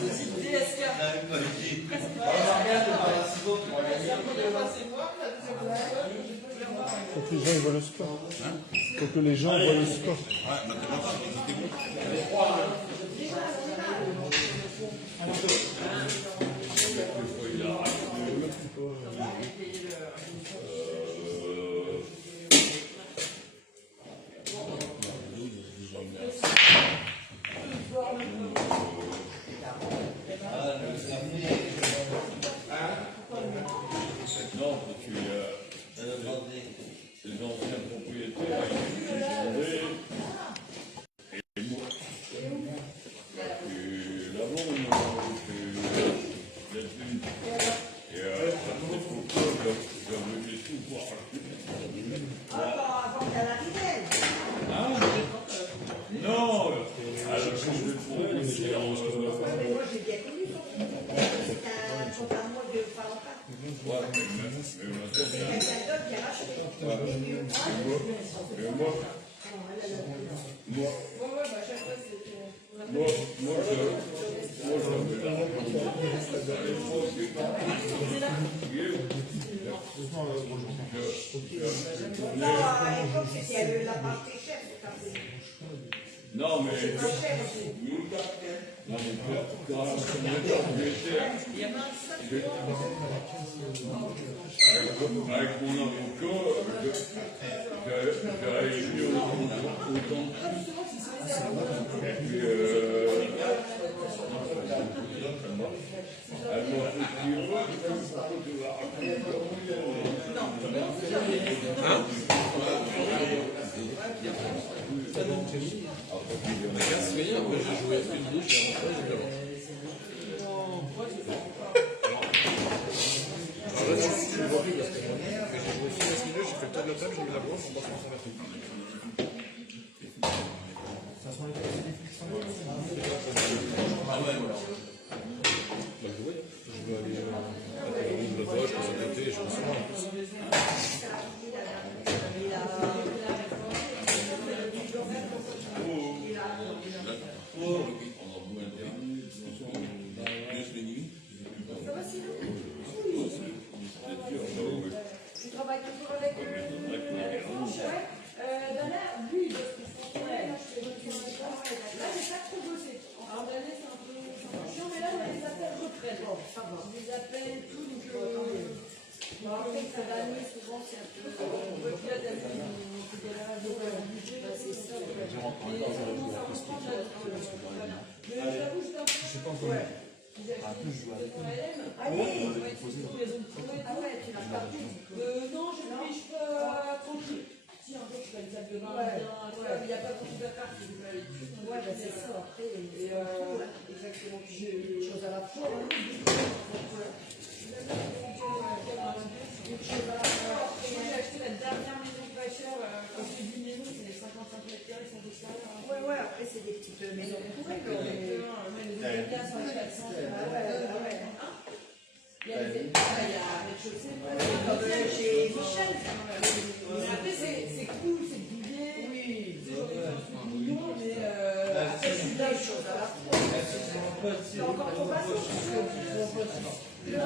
DSK. Faut que les gens voient le score. Faut que les gens voient le score. Non, parce que les anciens propriétaires, ils vendaient, et moi. Et là-bas, on a là-dessus. Et après, pourquoi j'avais mis tout voir. Avant qu'elle arrive. Ah non, alors que je le trouvais, c'est Mais moi j'ai bien connu son fils. C'est un compte à moi de Valentin. ouais, mais C'est quelqu'un d'autre qui a racheté. mais moi, Non, à l'époque c'était la partie chef. non, mais. C'est pas cher aussi. Non, mais dans la avec mon avocat, j'avais eu autant de et puis, elle m'a fait Après j'ai joué à ce vidéo, j'ai alors là, je suis revenu parce que j'ai joué 6 minutes, j'ai fait le tour de la table, j'ai mis la branche, on passe en convertir. Ah ouais, voilà. Bah, je veux aller à la roue de poche, je passe à côté, je me sens en plus. Tu travailles toujours avec Franche, ouais. Dana, lui, là, c'est pas trop bossé. Alors, Dana, c'est un peu chiant, mais là, on les appelle retraite. Bon, ça va. On les appelle et tout, donc bon, après, ça va aller, souvent, c'est un peu. On veut qu'il y a des décalage de budget, c'est ça. Mais ça reprend de la. Mais j'avoue, c'est un peu. Je sais pas encore. Ah, plus je joue avec lui. Allez, ah ouais, tu l'as perdu. Non, je ne piche pas tranquille. Si un jour je fais une salle de bain, il n'y a pas beaucoup de cartes, vous m'avez dit. Ouais, bah c'est ça, après. Exactement, puis j'ai une chose à la fois. Une chose à la fois. J'ai acheté la dernière maison pas chère, quand j'ai vu une maison, c'est les 55 mètres carrés, ils sont tous là. Ouais, après c'est des petites maisons pourries. Les places sont à 400. Il y a les rez-de-chaussée, chez Michel. Après, c'est cool, c'est bouillé. Oui, c'est mignon, mais après, c'est une belle chose à la fois. C'est encore trop facile. C'est le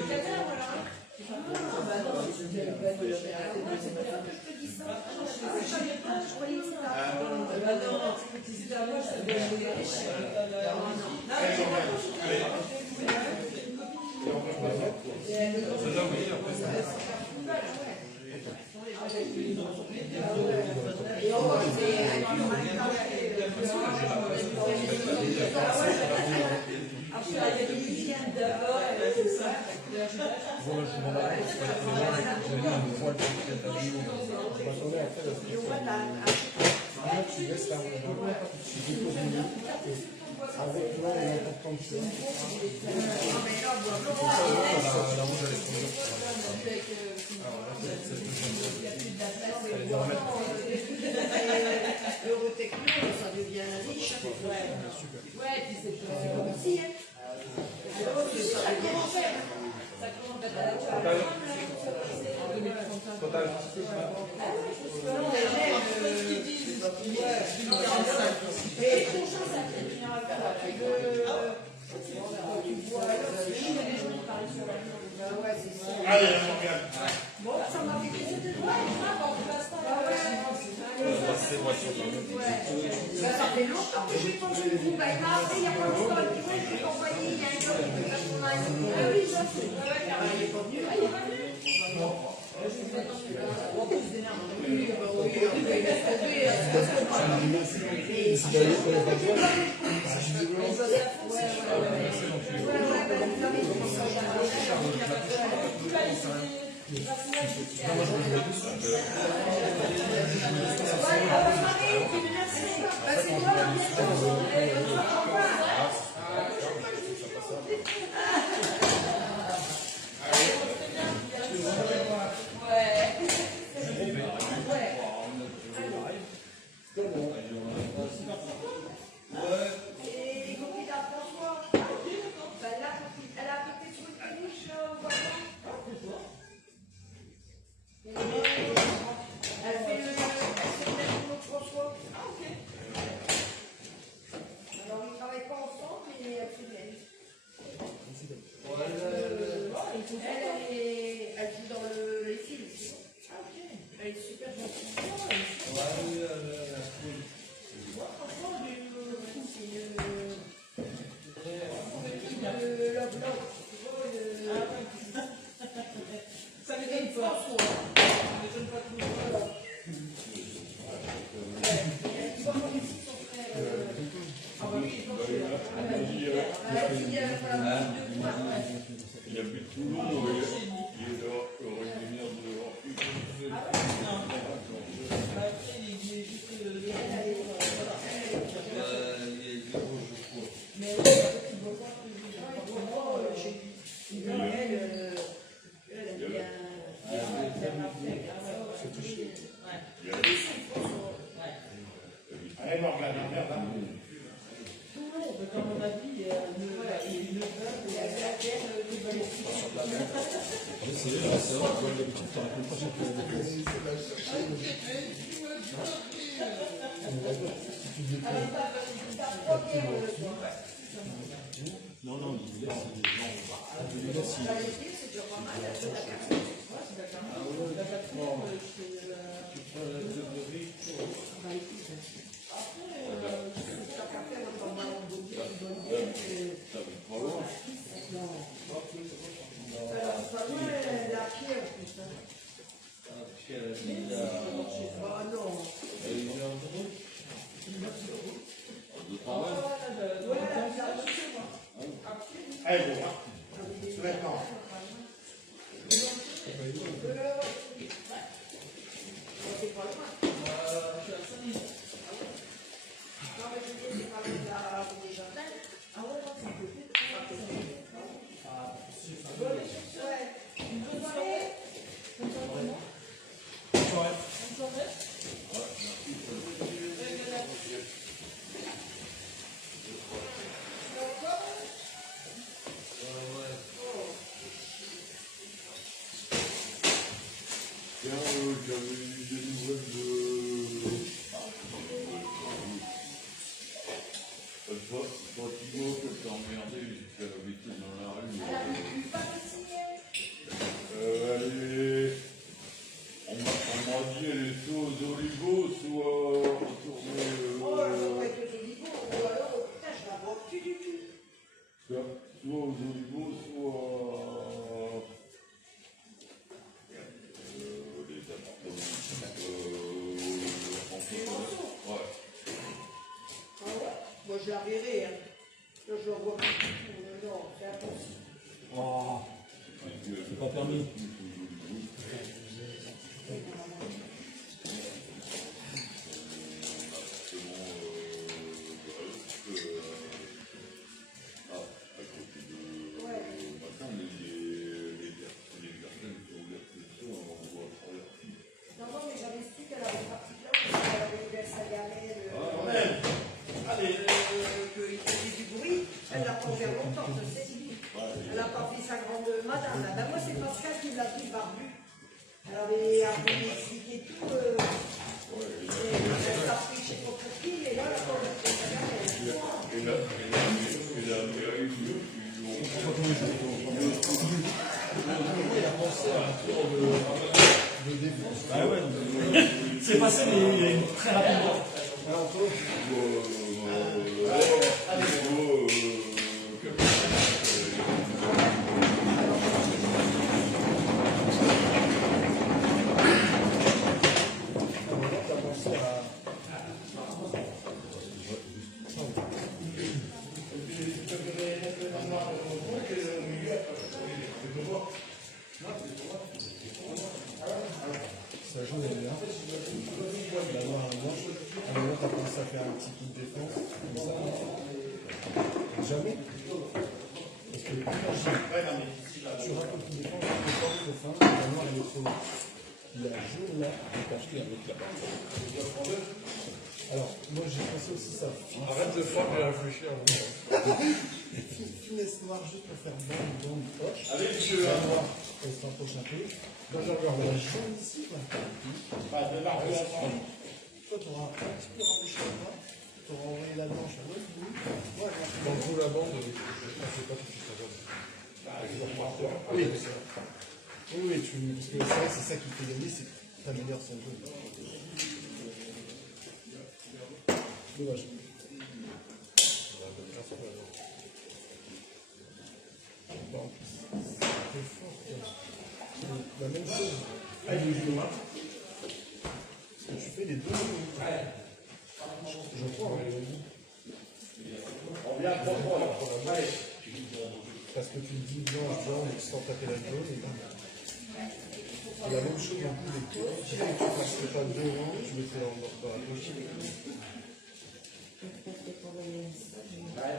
locataire, voilà. Ah, bah non, c'est pour ça que je te dis ça. Je savais pas, je croyais que c'était à moi. Bah non, si c'était à moi, je savais que j'étais riche. Avec toi, il est important de faire. Eurotechno, ça devient riche. Ouais, puis c'est comme aussi. Ça commence à Total. et ton chance, ça fait fait longtemps que je lui pense de vous. Bah, il m'a appelé il n'y a pas longtemps. Il dit, ouais, je vais t'envoyer, il y a un job qui fait son âge. Ah oui, ça c'est. Il est pas venu. Ah, il est pas venu. Il habite Toulon, il est originaire de Allez, Morgane, merde. Comme on a dit, il y a une veuve et C'est vrai que d'habitude, tu racontes pas chaque non, non, il laisse les gens. Allez, bon, sous-vêtements. J'avais eu des nouvelles de... Thibaut, que t'as emmerdé, j'étais habité dans la rue. On m'a dit, elle est soit aux Olivos, soit retournée... Oh, elle doit être aux Olivos, ou alors, putain, je la vois plus du tout. Soit aux Olivos, soit... les appartements... Ouais. Ah ouais? Moi, je la verrai, hein. Là, je la vois plus du tout. Non, c'est impossible. Oh, c'est pas permis. Elle l'a pas ouvert longtemps, je sais. Elle n'a pas fait sa grande madame. Là. Ben, moi, c'est Pascal qui l'a pris barbu. Elle avait expliqué tout. Elle l'a pris chez notre fille, et là, elle a pas ouvert sa gamelle. Et la mairie, Il a pensé à un tour de défense. Ah ouais, c'est passé mais très rapidement. Alors, Ça joue bien. La noire à blanche. Alors là, t'as commencé à faire un petit coup de défense. Comme ça. Jamais. Parce que tu rates le coup de défense, tu peux pas trop fin, la noire elle est trop longue. La jaune là, je pense qu'il y a un autre là-bas. Alors, moi j'ai pensé aussi ça. Arrête de faire et réfléchir. Finesse noire juste pour faire bande, hop. Allez, monsieur. La noire, elle se rapproche un peu. La jaune ici, là. Pas de marque ensemble. Toi, tu auras un petit peu rapproché là. Tu auras envoyé la blanche à l'autre bout. Voilà. Dans le coup, la bande, je ne sais pas tout de suite la bande. Oui, oui, parce que ça, c'est ça qui fait gagner, c'est que t'améliores son jeu. Dommage. Bon, c'est fort. La même chose. Parce que tu fais les deux. Je crois. On vient pour moi. Allez. Parce que tu dis blanche, sans taper la jaune, et là. La même chose en plus les tours. Si tu ne passes pas devant, tu le fais dans la gauche. Ouais.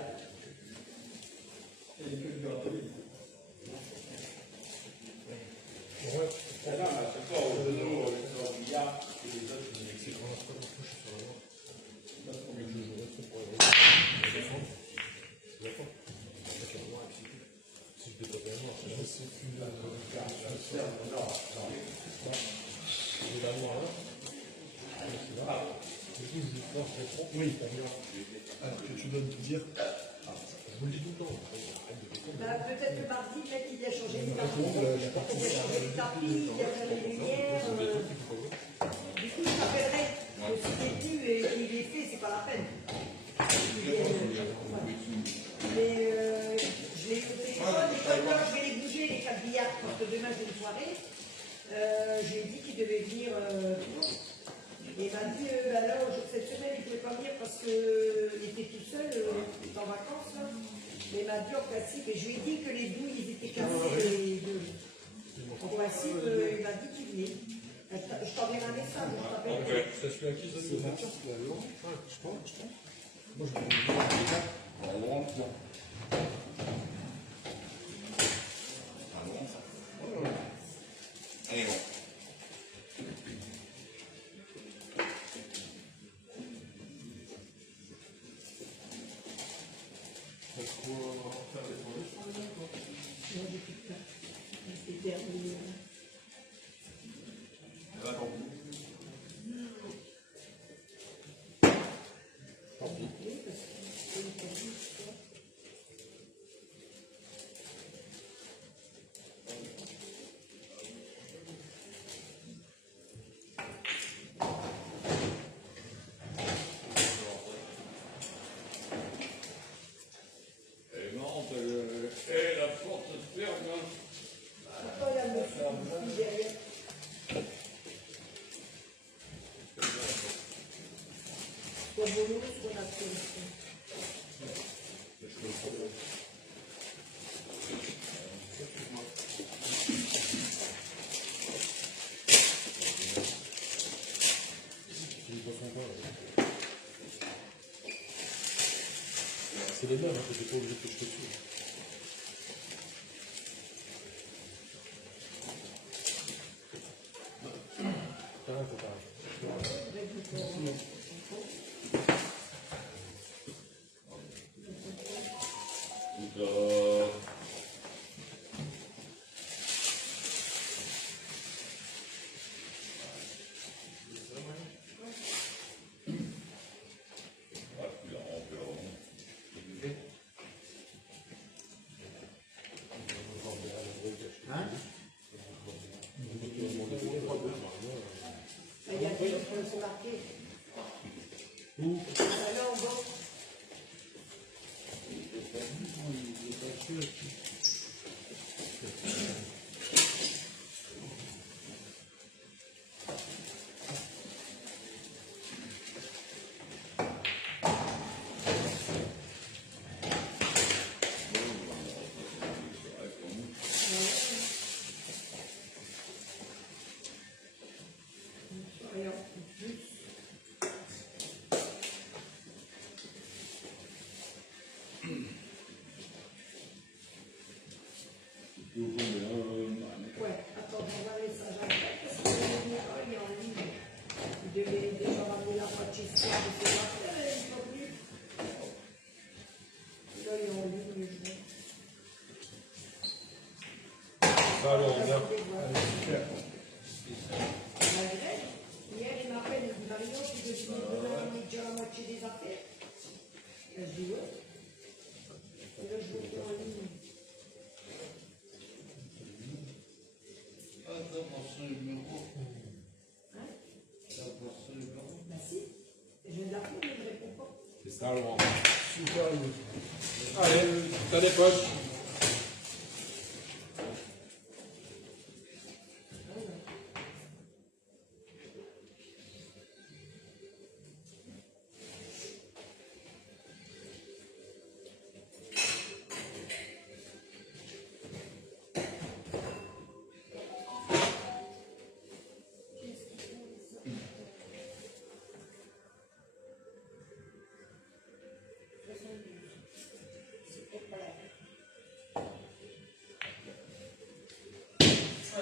Oui, alors que tu dois te dire. Je vous le dis tout le temps. Bah, peut-être que mardi, le mec, il a changé de Par tapis. contre, Il a changé de tapis, il a fait les lumières. Du coup, je t'appellerai. Si t'es venu et qu'il est fait, c'est pas la peine. Mais je l'ai eu au téléphone et comme là, je vais les bouger, les 4 billards, parce que demain j'ai une soirée. Je lui ai dit qu'il devait venir. Et il m'a dit, alors, cette semaine, il ne pouvait pas venir parce qu'il était tout seul, il était en vacances. Là. Mais il m'a dit, en principe, et je lui ai dit que les douilles, ils étaient cassés, les deux. En principe, il m'a dit qu'il venait. Je t'enverrai un message, je t'appelle. Ça se fait à qui ça c'est Mathias qui l'a eu. Je pense. Moi, je vais vous dire. Allez, bon. C'est terminé. Et la porte se ferme. Pourquoi il y a le monsieur ici derrière? Soit Bono, soit la solution. C'est les mêmes, tu n'es pas obligé de te jeter dessus. Il y a des choses qui sont marquées. Alors, bon, là. Ouais, attends, on va laisser ça après, parce que le numéro, il est en ligne. Il devait déjà ramener la moitié de ses affaires, et il faut plus. Là, il est en ligne, Alors, on a. Allez, super. Hier, il m'appelle, il dit Marion, tu veux venir demain ramener déjà la moitié des affaires? Là, je dis ouais. Et là, je vais en ligne. Bah si, je viens de l'appeler, mais je ne réponds pas. C'est ça, Laurent. Super. Allez, t'as des poches.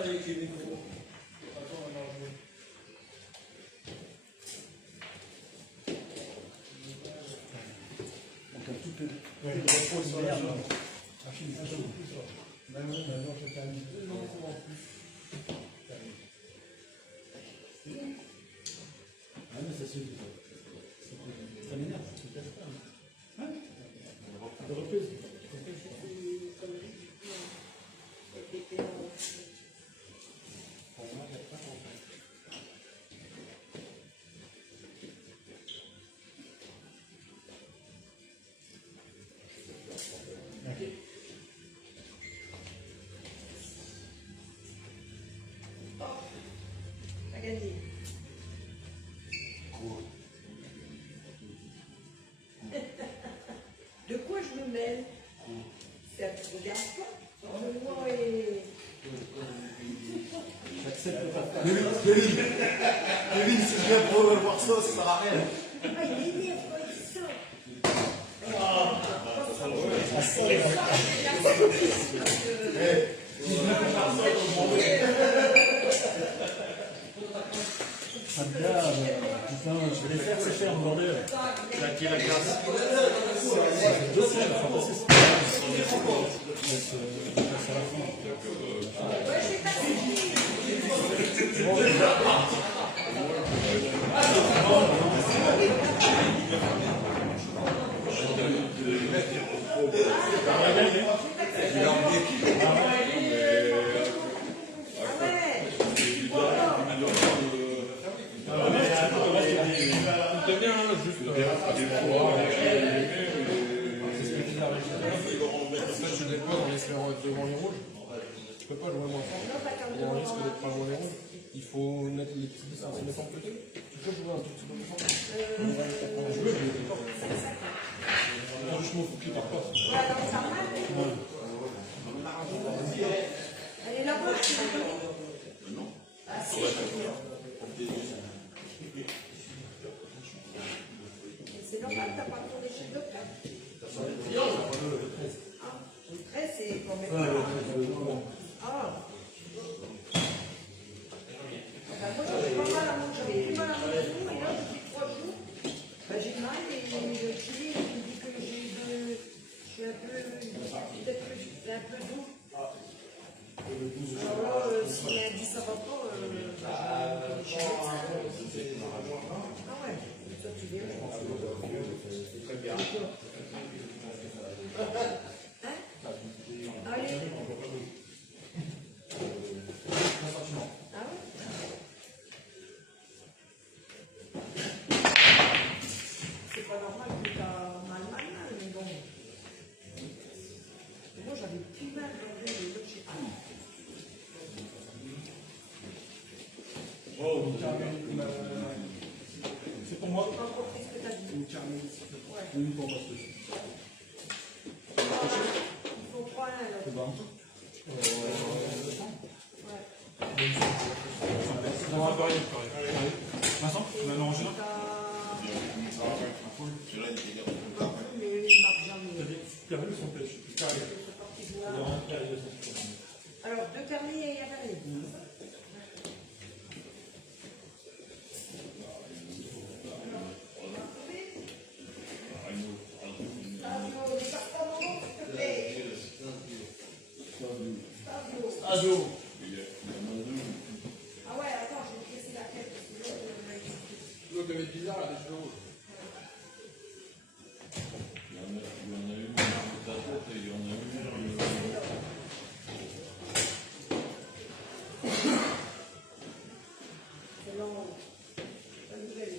Allez, Kevin. Attends, on va jouer. Donc, tout est. Ouais, il repose sur la jambe. Ah, je suis plus fort. Maintenant, je t'ai mis 2 ans en plus. Ah, mais ça suffit. Ça m'énerve, c'est pas ça. Hein? De reprise. T'as gagné. De quoi je me mêle? Ça te regarde pas? Entre moi et... J'accepte pas. Kevin, si je viens pour voir ça, ça sert à rien. Ah, il est énervé quand il dit ça. Ça me gave. Putain, je vais les faire sécher en bordel. Qui la casse? C'est 2 semaines, faut passer ce c'est à la fin. Ouais, je vais passer. Ah ouais. Très bien, juste. C'est ce que je disais avec en fait, je dépose en laissant devant les rouges. Je peux pas jouer moins fort. Il y a un risque d'être pas joué les rouges. Il faut mettre les petits 10 cm de côté. Tu peux jouer un tout petit peu plus fort. Je veux, mais pas. Non, je m'en fous qu'il part pas. Allez, là-bas, je te donne. Ah, si. C'est normal, t'as pas tourné chez le docteur. Ah, le 13, c'est quand même. Ah. Ben, moi, j'avais pas mal à mon genou, et là, depuis 3 jours, ben, j'ai mal, et le kiné, il me dit que je suis un peu, peut-être que c'est un peu doux. Alors là, si lundi ça va pas, je vais ah ouais, ça tu viens, je pense. C'est très bien. Hein? Allez. Ah ouais? C'est pas normal que tu as mal, mais bon. Moi, j'avais Non, pas rien, Vincent, tu m'as mangé là? Mais il marche jamais. Permis sont pêche. Alors, deux permis et un permis. Ado. Ah ouais, attends, je vais te laisser la tête. L'autre devait être bizarre, elle a des cheveux rouges. C'est long. La nouvelle.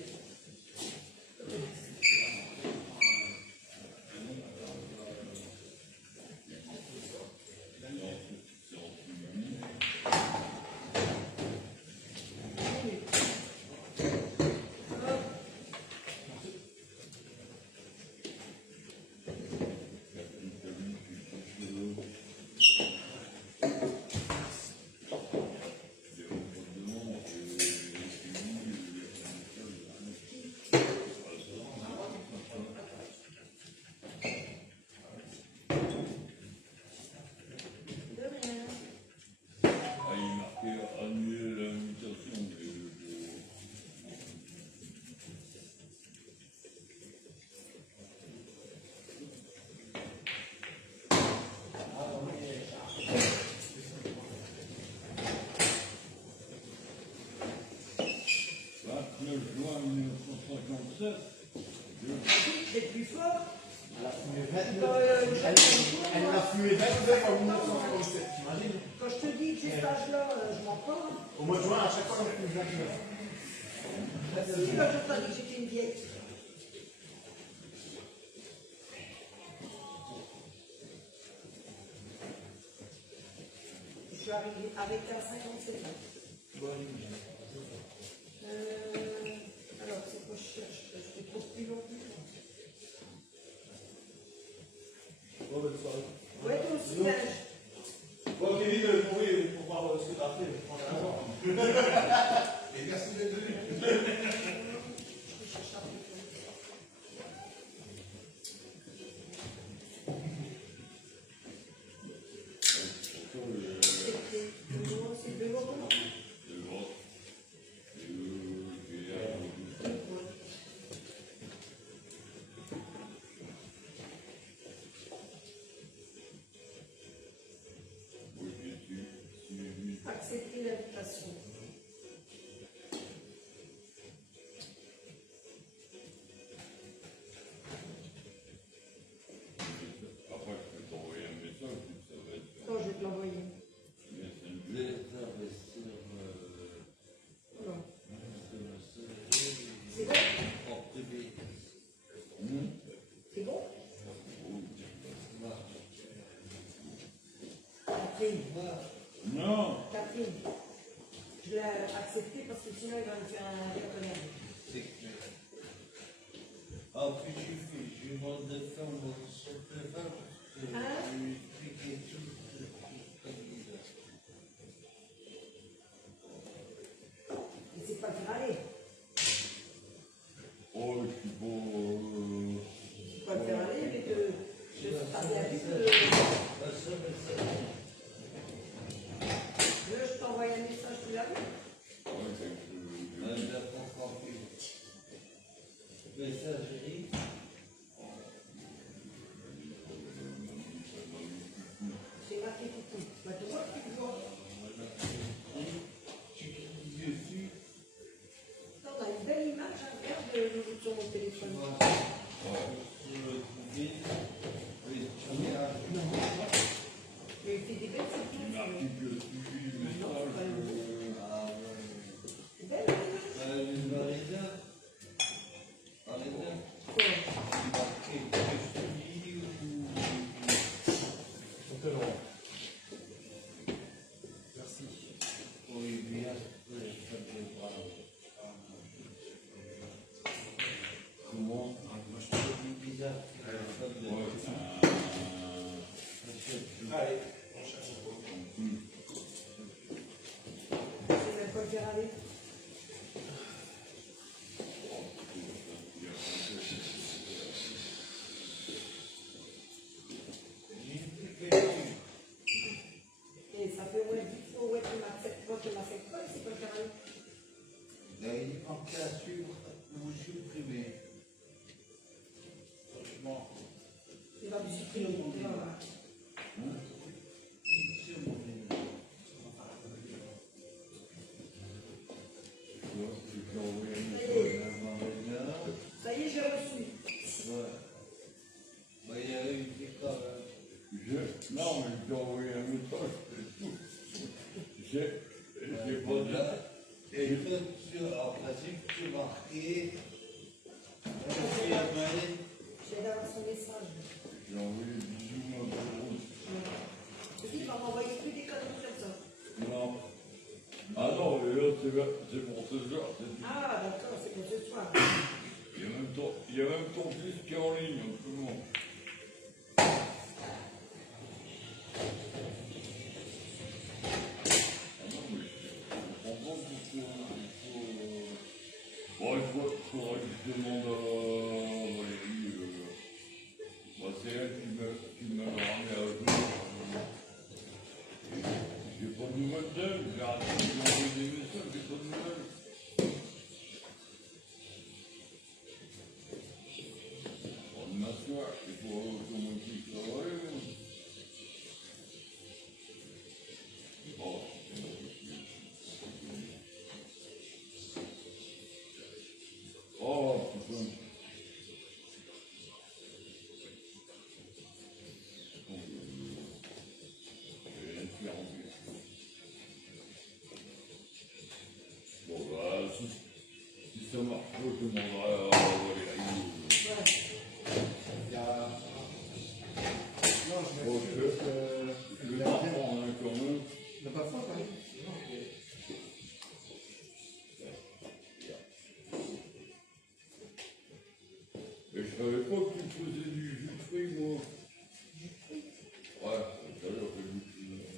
C'est plus fort. Elle l'a fumé 29 en 1957, t'imagines? Quand je te dis que ces stages-là, je m'en prends. Au mois de juin, à chaque fois, on fume 29. Si, quand je t'ai dit que j'étais une vieille. Je suis arrivée avec à 57 ans. Alors, c'est quoi je cherche? Je fais trop plus longtemps. Ouais, toi aussi, belge. Bon, Kevin, oui, pour voir ce que t'as fait, je prends la main. Et merci d'être venu. C'est de l'eau comment? Accepter l'invitation. Non, je vais te l'envoyer. Non. C'est bon? C'est bon? Catherine. Non. Catherine. Je l'ai accepté parce que sinon il va me faire un partenaire. C'est clair. Ah, puis je demande de faire mon secret parce que je lui expliquais tout ce qui est Et c'est pas le faire aller. Oh, je suis beau. C'est pas le faire aller, mais que je t'avais dit que. Je t'envoie un message, tu l'as vu? Messagerie. C'est marqué coucou. Bah, tu vois, tu vois. Tu cliques dessus. On a une belle image, hein, regarde sur mon téléphone. Sur le profil. Oui, tu regardes. Mais il fait des belles photos. C'est belle, hein? Une marina. Marina. Marqué que je te dis ou. Merci. Oui, bien. Je vais voir. Comment? Moi, je trouve bizarre. Allez, on C'est même pas le faire aller. Et ça fait au moins 10 fois ouais, qu'il m'a fait pas, c'est pas le faire aller. Là, il est en classe ou supprimé. Franchement, Il va me supprimer mon plan là. c'est mon avis. Je peux envoyer un message à Marina. Ça y est, j'ai reçu. Ouais. Bah, il y a eu des cas là. Non, mais je dois envoyer un message, c'est tout. J'ai pas dit. Là, et toi, en principe, tu es marqué. Merci à Maëlle. J'ai d'avoir son message. J'ai envoyé bisous, ma belle. Je dis, il va m'envoyer plus des conneries comme ça. Non. Ah non, mais là, c'est pour ce soir. Ah, d'accord, c'est pour ce soir. Il y a même ton fils qui est en ligne, en ce moment. Ah non, mais je comprends pas pourquoi il faut... Bon, il faudra que je demande à Valérie. Bah, c'est elle qui m'a ramené à jour. J'ai pas de nouvelles d'elle, j'ai arrêté de lui envoyer des messages, j'ai pas de nouvelles. On m'assoit, il faut comment il ça va aller. Bon. Oh, putain. Bon, bah, si ça marche pas, je demanderai à Valérie. Il y a... Non, je Bon, m'excuse. je vais t'en prendre un quand même. N'a pas faim, hein? Mais je savais pas que tu faisais du jus de fruits, moi. Ouais, tout à l'heure, j'ai vu que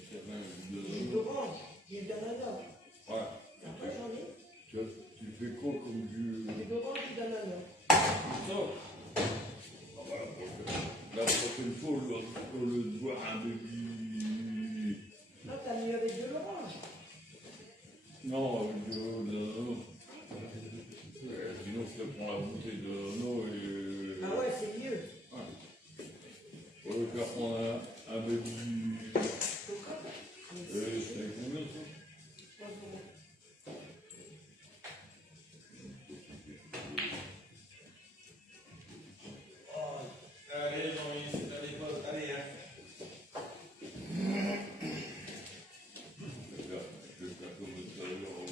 tu avais un jus J'ai de d'orange, j'ai d'ananas. Ouais. Après, j'en ai. Tu fais quoi comme jus? J'ai d'orange et d'ananas. Ça. Ah bah, la prochaine fois, on le doit un baby. Non, t'as mis avec de l'orange. Non, avec de l'ananas. Sinon, je te prends la bouteille de l'ananas et... Ah ouais, c'est mieux. Ouais. On va faire prendre un baby. C'est combien ça? Allez, Jean-Yves, c'est à l'époque. Allez, hein. Je vais faire comme tout à l'heure au...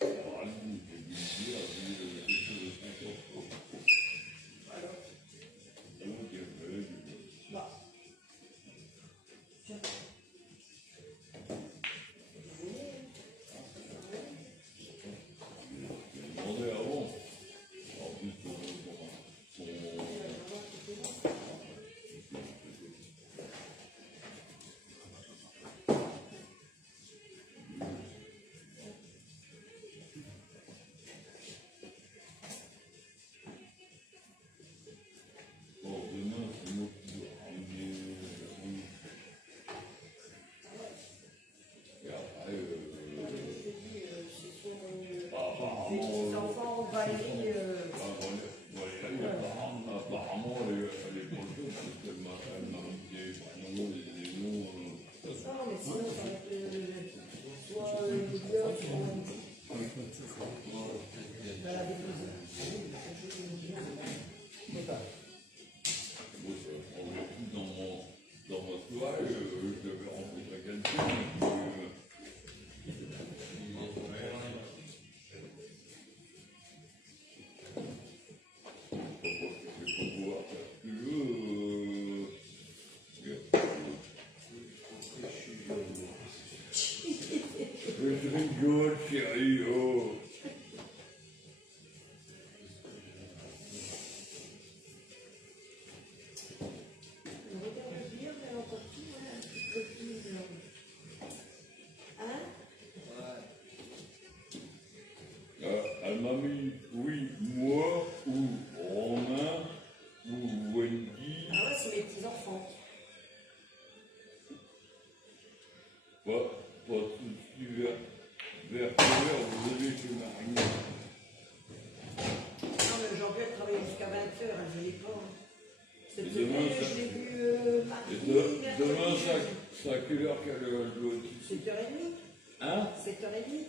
Ah, lui, je vais lui dire, quelque chose de 50 euros. Donc, il y avait du... Bah. Tiens. J'ai demandé avant. En plus, pour bon, demain, c'est moi qui dois ramener... Et après, apparemment... Les enfants, Valérie, Apparemment, elle est pas chaude parce qu'elle m'a dit des prénoms, des noms. non, mais sinon, ça va être soit le beurre, soit la déposée. Moi, ça prendrait tout dans ma soirée, je devais rencontrer quelqu'un. Je vais pouvoir faire ce que je veux. Je rigole, chérie, oh. Regarde bien, Mamie, oui, moi, ou Romain, ou Wendy, Ah ouais, c'est mes petits-enfants. pas tout de suite vers quelle heure vous avez chez Marie. Non, mais aujourd'hui, elle travaille jusqu'à 20h, elle ne venait pas. Cette Et semaine, demain, ça- je l'ai vue mardi, Et demain, mercredi. c'est à quelle heure qu'elle doit être ici? 7h30. Hein? 7h30.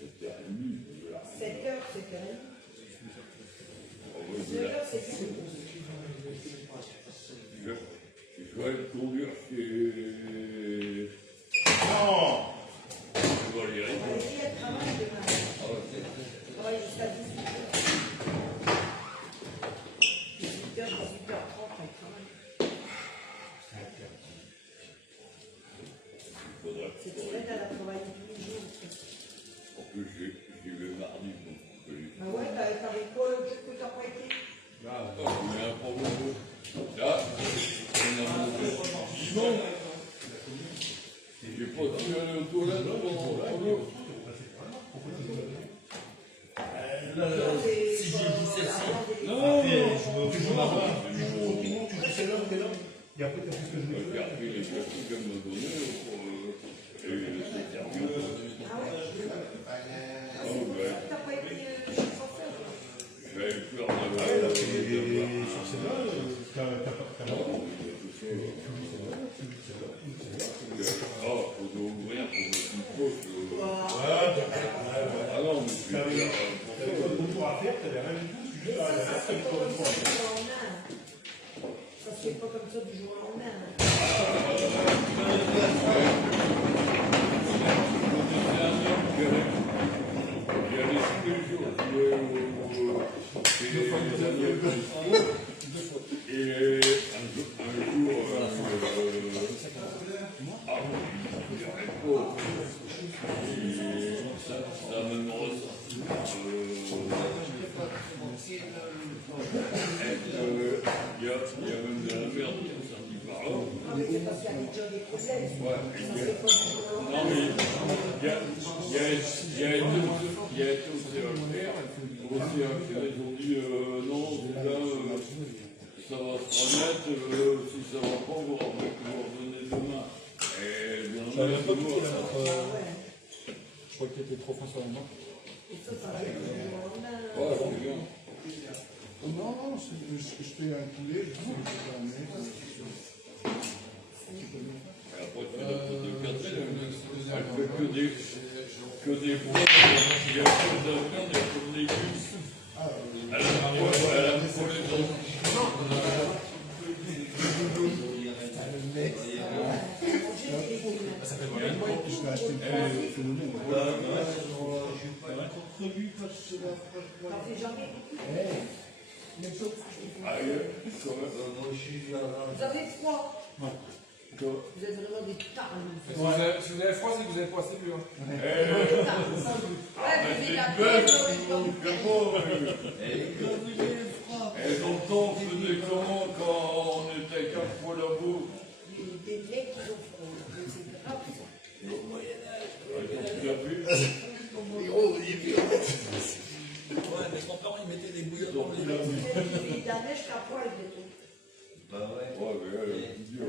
C'était à nuit. 7h, 7h30. On va 9h, c'est fini. Je vais aller conduire chez... Non. Je vais aller Valérie, elle travaille demain. Ah ouais, Elle travaille jusqu'à 18h. 18h, 18h30, elle travaille. il faudra que Cette semaine, elle a travaillé tous les jours. En plus, j'y vais mardi. Donc, Ah ouais, t'avais quoi le truc que t'as pas été? mais un problème. Là, on a monté dimanche. J'ai pas pu aller aux toilettes pendant l'autre. Si j'ai dit celle-ci. Non, Tu joues là-bas, tu joues quelle heure et après, tu as fait ce que je voulais j'ai faire. repris les classiques qu'elle m'a donnés et c'est terminé. Ah ouais? Ah ouais, T'as pas été chez le chauffeur? j'avais peur Ah de ouais, là, et sur celle-là, t'as pas. Ah, faut ouvrir pour mettre une poche. Ah non, mais c'est T'avais pas de contour à faire, t'avais rien du tout. Tu joues à la Ça, c'est tête pas comme comme ça. ça du jour au lendemain. Ça se fait pas comme ça du jour au lendemain. Il y avait tous les jours, et un jour, ça me il y a même de la merde qui est sortie par là. Ah, mais c'est parce qu'il y a déjà des problèmes. Ouais, Ça se fait pas du jour au lendemain. non mais il y a été au CHR, ils ont dit non, c'est là, ça va se remettre, si ça va pas, vous revenez demain. Et bien Ça vient pas sûr, du tout, là. Ah ouais. Je crois qu'il était trop fin sur la main. Et ça va être du jour au lendemain. ouais, c'est bien. Non, non, je fais un poulet, je sais que je vais amener. Et après, tu l'as fait de Catherine, elle fait que des bois, il y a que de la viande, il y a que de légumes. Elle a pour les autres. Ça fait vraiment une Je vais acheter le phénomène. T'en fais jamais. Ah, Vous avez froid. Vous êtes vraiment des tarnes. Si vous avez froid, c'est que vous avez pas assez bu. Ouais, vous êtes la Et dans le temps, on faisait comment quand on était 4 fois là-bas? des mecs qui ont froid. C'est grave. Tu as vu? Ouais, mais mon père, il mettait des bouillottes dans les Il y a de la neige qu'à poil, des trucs. Bah ouais. Ouais, mais elle est plus dure.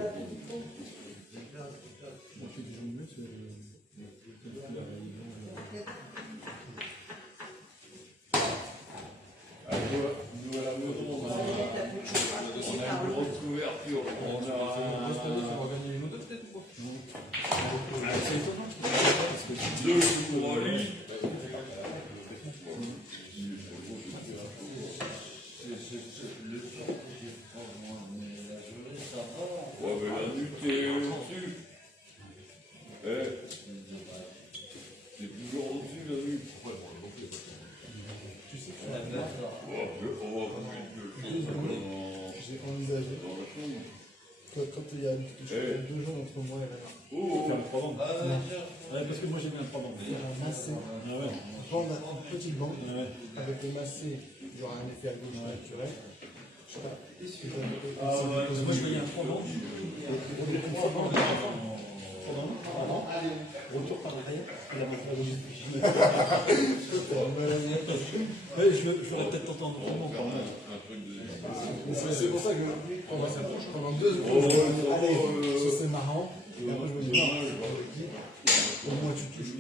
Nous, à la maison, on a une grosse couverture. On Ça a va gagner une autre peut-être ou quoi? deux pour lit. Ouais, mais la nuit, t'es au-dessus. T'es toujours au-dessus la nuit. Ouais, on va mettre le chose J'ai envisagé, dans la chambre. quand il y a 2 jours entre moi et Réna, Oh, Parce que moi j'ai mis un 3 bandes. faire un massé, une petite bande, avec le massé, il y aura un effet à gauche naturel. Je sais pas. Moi je voyais un 3 bandes. Retour par derrière. Il a montré à l'autre. Je ferais peut-être t'entendre vraiment quand même. C'est pour ça que on va s'approcher pendant 2 secondes. Allez, ça c'est marrant. Et après je me dis, non, au moins tu touches.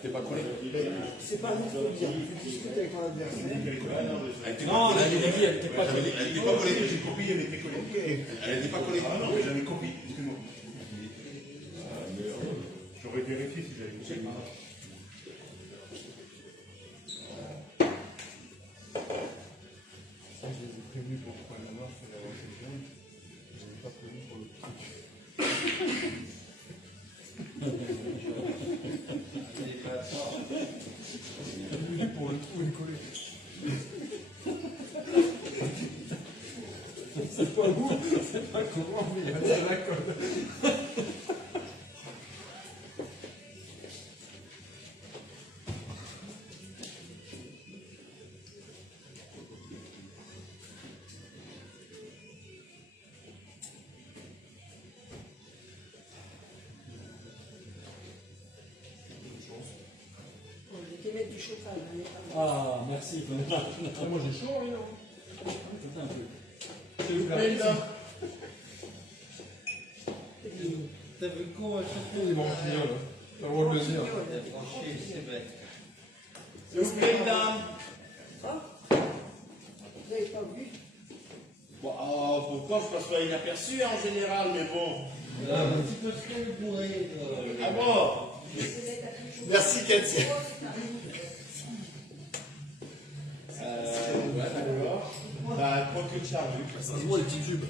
T'es pas collé. C'est pas nous qui le dire. Tu discutes avec ton adversaire. Non, la Lady, elle était pas collée. Elle n'était pas collée, mais j'ai copié, elle était collée. Elle n'était pas collée, non, mais j'avais copié, excuse-moi. J'aurais vérifié si j'avais copié. Je les ai prévenus pour le point noir sur la réflexion. Je n'ai pas prévu pour le truc. Pour le trou et coller. C'est pas où, c'est pas comment, mais il y a de la colle. On était mettre du chauffage, on est pas mal. Ah, merci. Moi j'ai chaud, oui, non? Putain, un peu. T'as vu quoi à chaque Il est bon, c'est bien, là. T'as le droit de le dire. c'est bête. S'il vous plaît, mesdames. Vous n'avez pas vu? Bon, pourtant, je passe pas inaperçu en général, mais bon. Un petit peu de crème bourrée. Ah bon? Merci Katia. Ouais, d'accord. Bah, trop que de charge. Ça se voit, les petits tubes.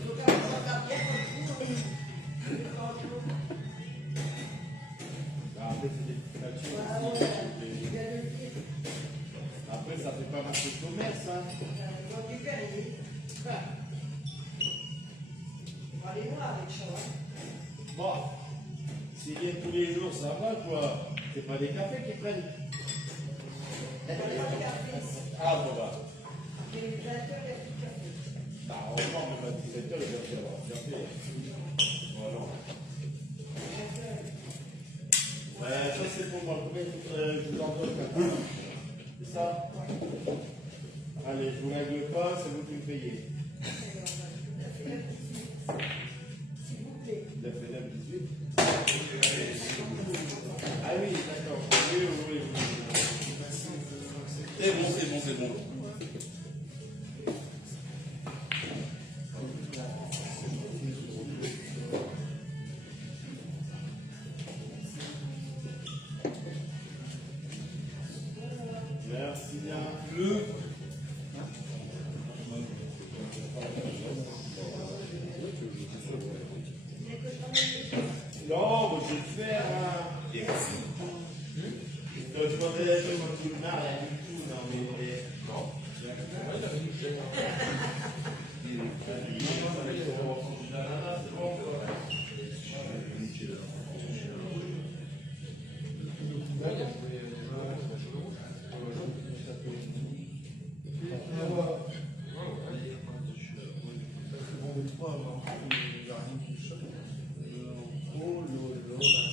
Bah, après, c'est des petites natures aussi. Après, ça fait pas marcher le commerce, hein. On va aller voir avec ça. Bon, s'ils viennent tous les jours, ça va, quoi. C'est pas des cafés qu'ils prennent. Ah, bon, bah. Bah, heureusement, même à 17h, il va y avoir un café. Voilà. Ça, c'est pour moi. Combien je vous en donne maintenant? C'est ça? Allez, je vous règle pas, c'est vous qui me payez. La FNM 18. Ah oui, d'accord. Oui, oui, oui. C'est bon, c'est bon, c'est bon. Merci bien. Non, mais je vais le faire. Hein. Je demandais la chose quand tu me marres, rien du tout. Non, mais. Non.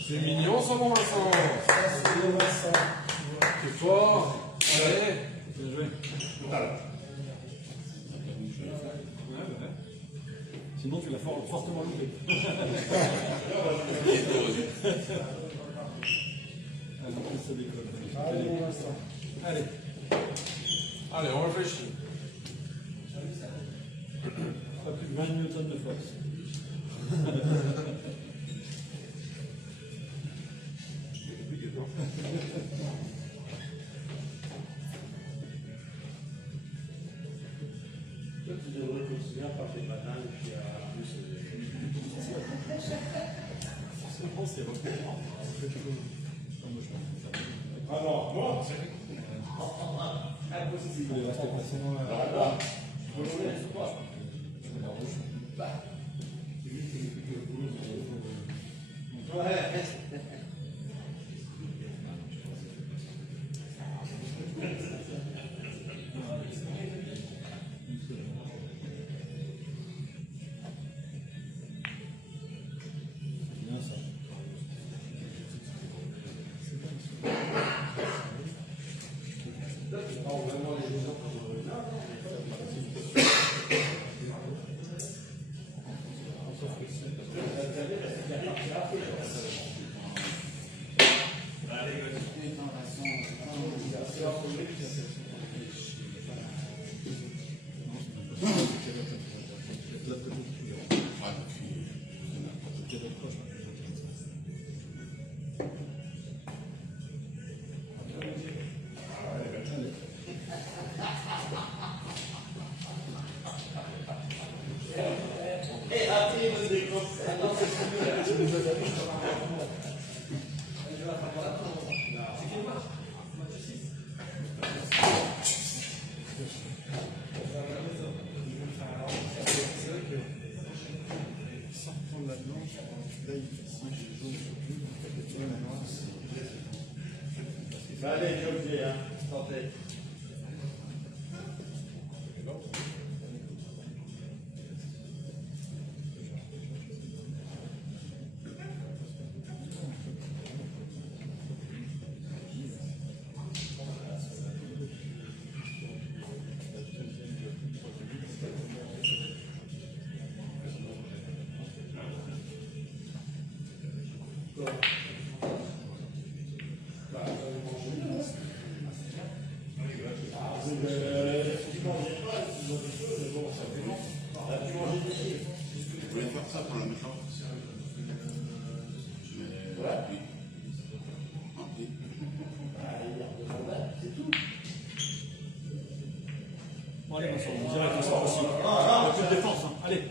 C'est mignon, ça, mon Vincent. C'est fort. Allez. Bien joué. Sinon, tu l'as fortement loupé. Alors, ça décolle. Allez, mon Vincent. Allez. Allez, on réfléchit. Pas plus de 20 newtons de force. Toi, tu devrais continuer à parler de matin et puis à plus. Forcément, c'est repérant. Ah non, moi, c'est Il est resté patient. Voilà. Je peux le pas. Allez, Georgie, hein. Tentez. Je voulais faire ça pour la méchante. Bon, allez, Vincent, on dirait que c'est possible. Un peu de défense, hein. Allez.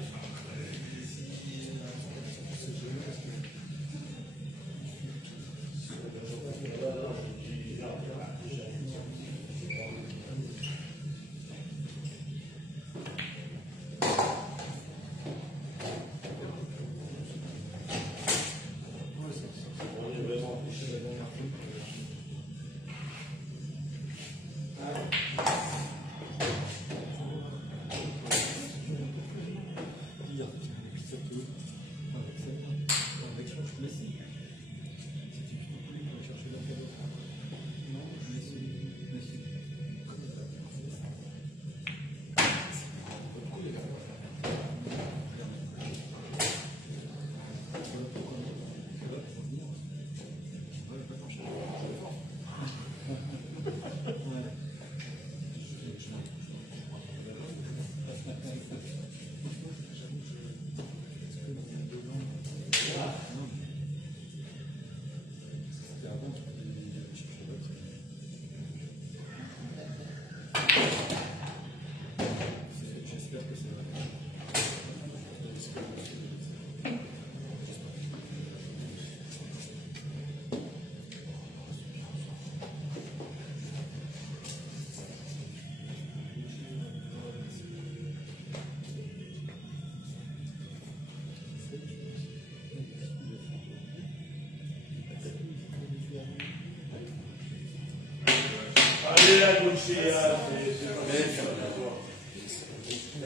Allez, la gauche, c'est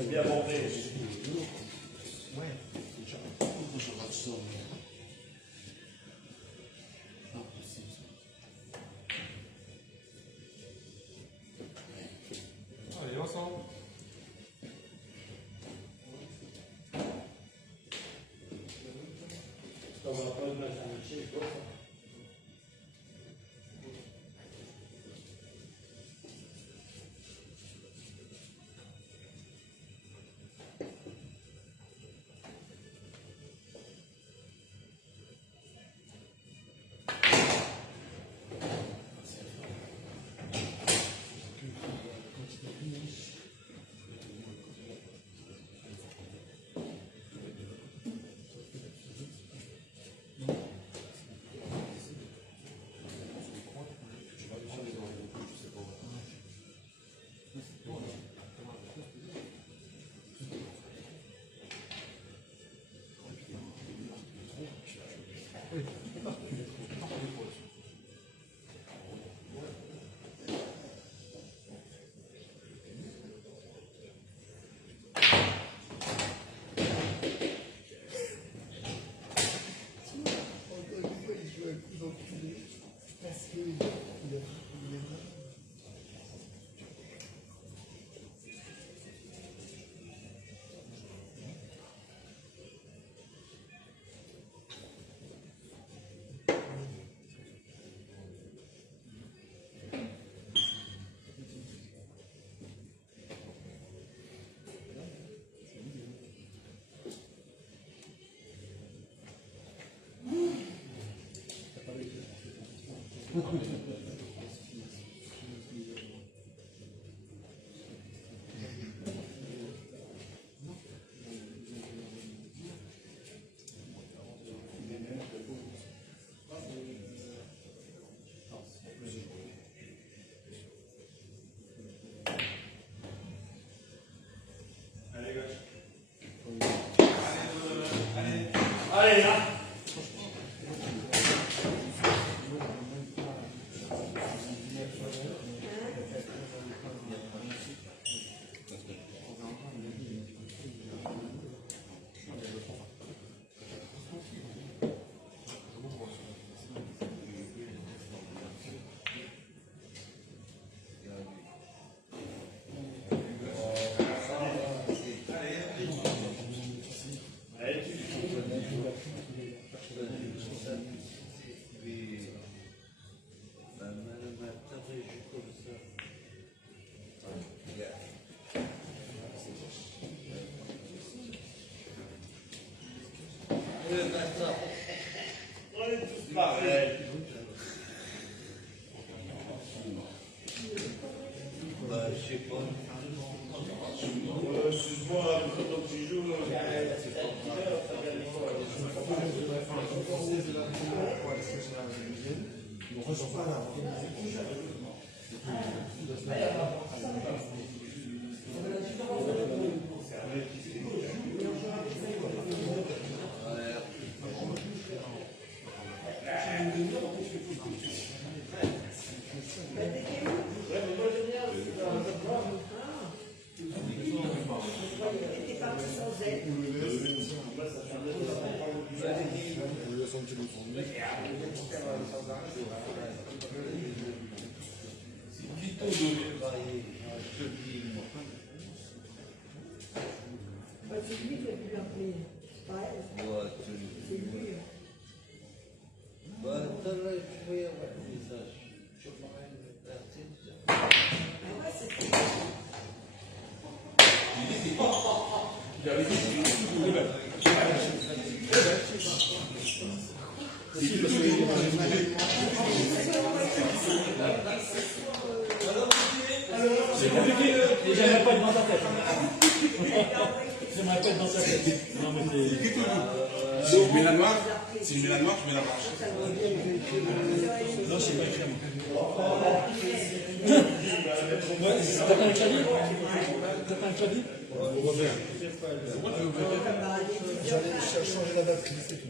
bien monté. Allez, Vincent. Ça va pas de maternité, quoi. Allez, là. je sais pas. Excuse-moi, quand tu joues, T'es parti sans elle. Bah, c'est lui qui a pu l'appeler. C'est pas elle. Ouais, C'est lui. bah, t'as là, je vais avoir des messages. Ah ouais, c'est C'est compliqué, et j'aimerais pas être dans ta tête. J'aimerais pas être dans ta tête. Non, mais c'est. Si je mets la noire, si je mets la noire, je mets la blanche. Non, je sais pas écrire. Ouais, t'as pas un clavier? T'as pas un clavier? J'allais changer la batterie, c'est tout.